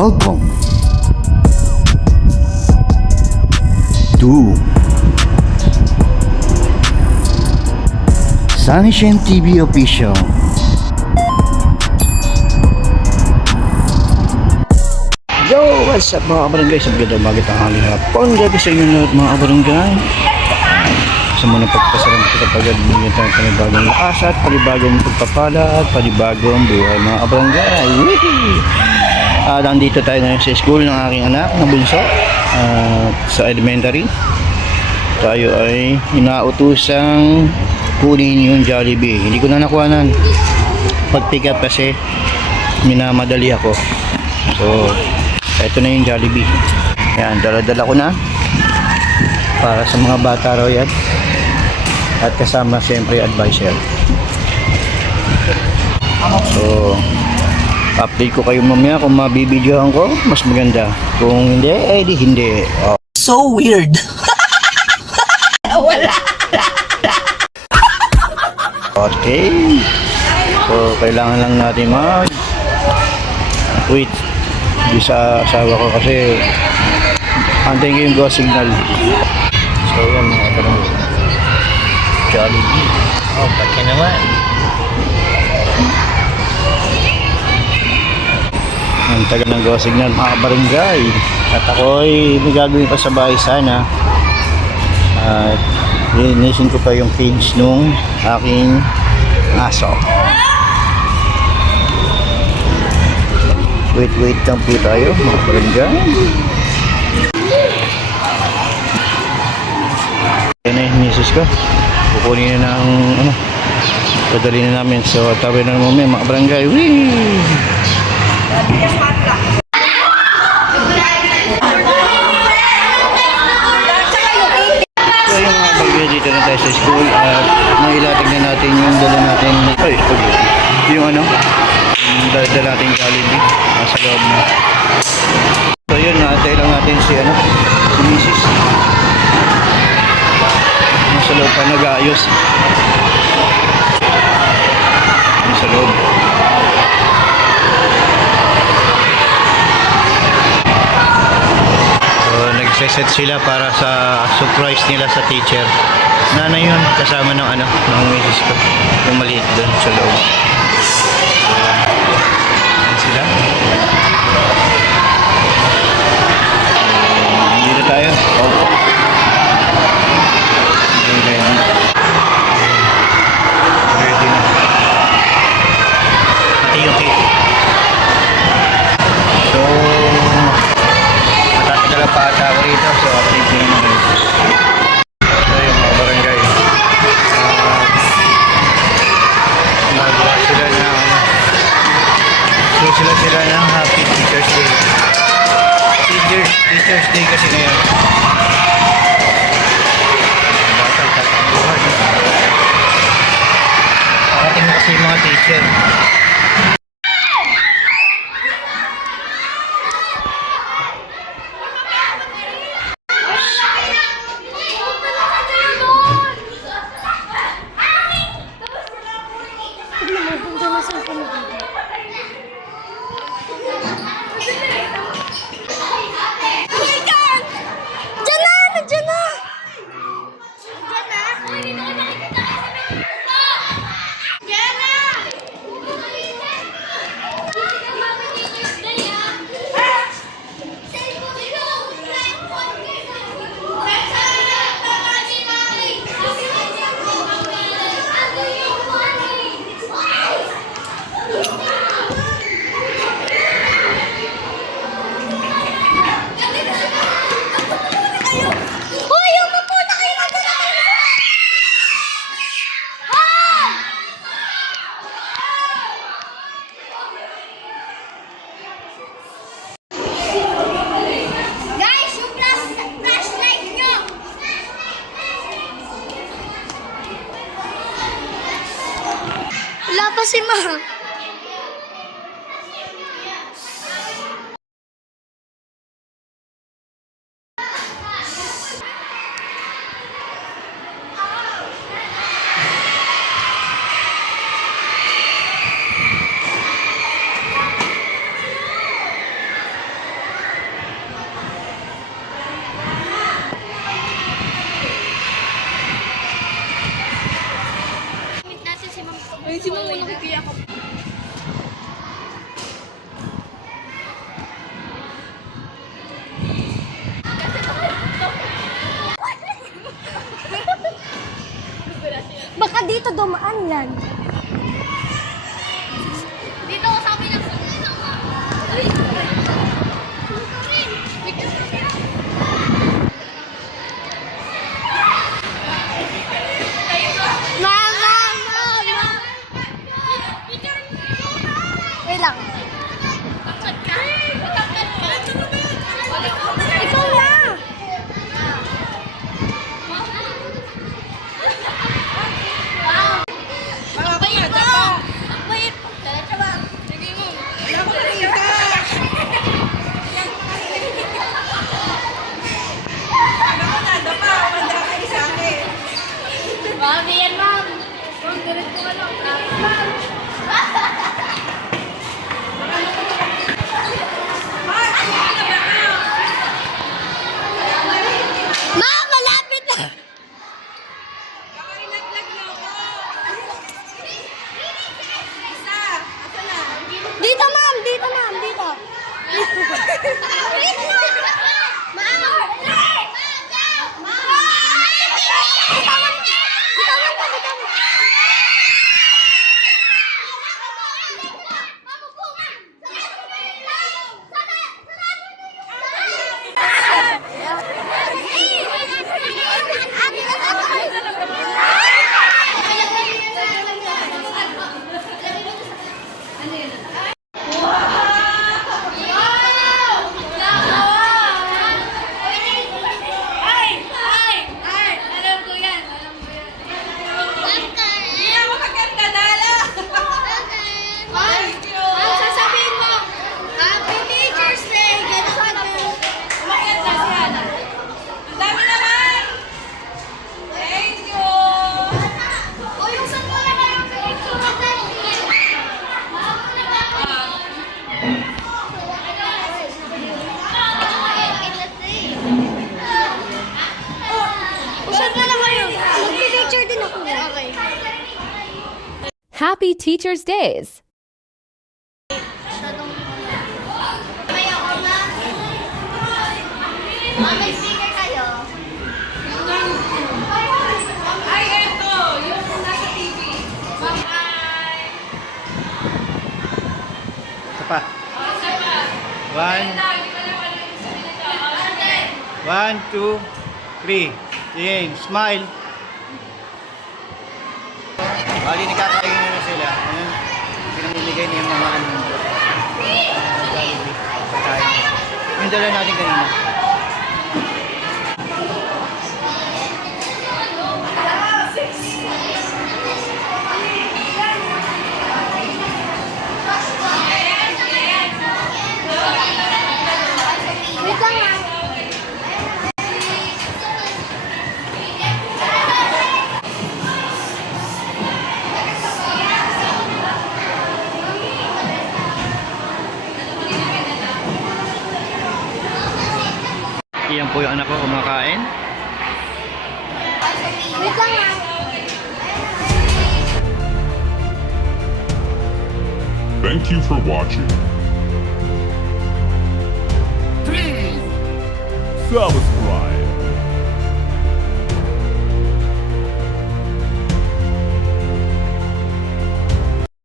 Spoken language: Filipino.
Welcome to Sunshine TV Official. Yo! What's up mga kabarangay? Sa magandang umaga tanghali hapon. Gabi sa inyo lahat mga kabarangay. Sa muna pagpasalam ko kapag bigyan tayo panibagong lakas at panibagong pagpapala at panibagong buhay mga kabarangay. Nandito tayo ngayon sa school ng aking anak na bunso sa elementary. Tayo ay inautusang kunin yung Jollibee. Hindi ko na nakuhanan pag pick up kasi minamadali ako. So ito na yung Jollibee. Yan, dala-dala ko na para sa mga bata raw yan. At kasama siyempre advisor. So update ko kayo mamaya kung mabibidyohan ko, mas maganda. Kung hindi, eh di hindi. So weird. Wala. Okay. So kailangan lang natin wait di sa asawa ko kasi antayin ko yung go signal. So yan mga katanong Jollibee. Oh, pati naman. Ang tagal ng go signal mga barangay. At ako'y may gagawin pa sa bahay sana. At linisin ko pa yung cage nung aking aso. Wait lang po tayo mga barangay. Yan na yung misis ko. Kukunin na ng padali na namin. So tabi na naman mga barangay. Wee! So yung mga barangay, dito na tayo sa school at nailatag na natin yung dala natin. Yung dala natin Jollibee sa loob na. So yun, naantay lang natin si misis. Sa loob pa nag-aayos sa loob. So nagsiset sila para sa surprise nila sa teacher. Nanay yun kasama ng ng misis ko, yung maliit doon sa loob. Yan sila. Dito tayo. Pa ata ako rito, so update nyo naman. So yung mga barangay, magawa sila ng sila ng Happy Teacher's Day. Teacher's Day kasi ngayon. Batang tatambuhan. Nakating kasi yung mga teacher. Wala pa si Ma. Baka dito dumaan yan. Dito ko sabi ng Mama! Wait lang. Ikaw na! Akbayit mo! Akbayit! Diretso ba? Sige mo. Mami, yan ma'am. Ma'am, diretso ka lang. Ma, malapit na! Dito, ma'am! Dito, ma'am! Dito! Alam ko yan. Ma'am, sasabihin mo, Happy Teacher's Day! Ganun ka po. O, yung saan mo na kayo picture? Usad na lang kayo. Mag-picture din ako. Okay. Happy Teacher's Days! May speaker kayo. Isa pa. One, two, three. Sige, smile. Bali, nagkakain na sila. Ayan, pinamimigay niya yung mga ano. Pagkain. Yung dala natin kanina. Wait lang ha. Iyan po yung anak ko kumakain. Wait lang ha. Thank you for watching. Team Salazar.